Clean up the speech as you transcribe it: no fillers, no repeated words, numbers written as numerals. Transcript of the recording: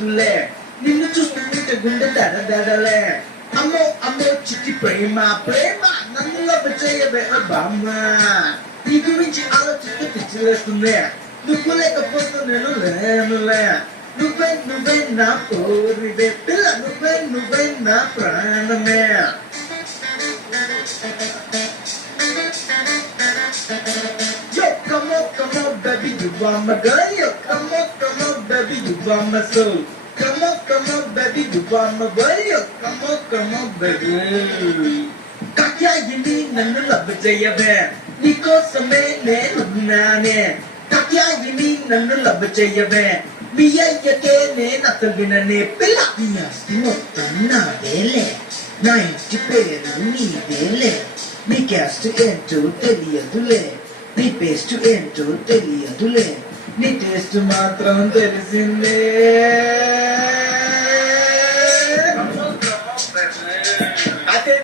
తెలియదులే నిన్ను చూస్తుంటే గుండె దడదడలే అమ్మో అమ్మో చిట్టి ప్రేమ ప్రేమ నన్ను లవ్ చేయవే బామ్మ నీ గురించి ఆలోచిస్తూ పిచ్చిలేస్తుంది నువ్వు లేకపోతే నేను లేనులే నువ్వే నా కోరివే పిల్ల నువ్వే నా ప్రాణమే Yo, come on, baby, you are my girl. Yo, come on, baby, you are my soul. Come on, baby, you are my boy. Yo, come on, baby. Kakya yini nannu love cheyave, nikosame ne lunane. Kakya yini nannu love cheyave, miya yake ne natalvinane. Pilla miya simotta na dele, nainti peru ni dele. Me cast to enter తెలియదులే నీ paste ఏంటో తెలియదులే నీ taste మాత్రం తెలిసిందే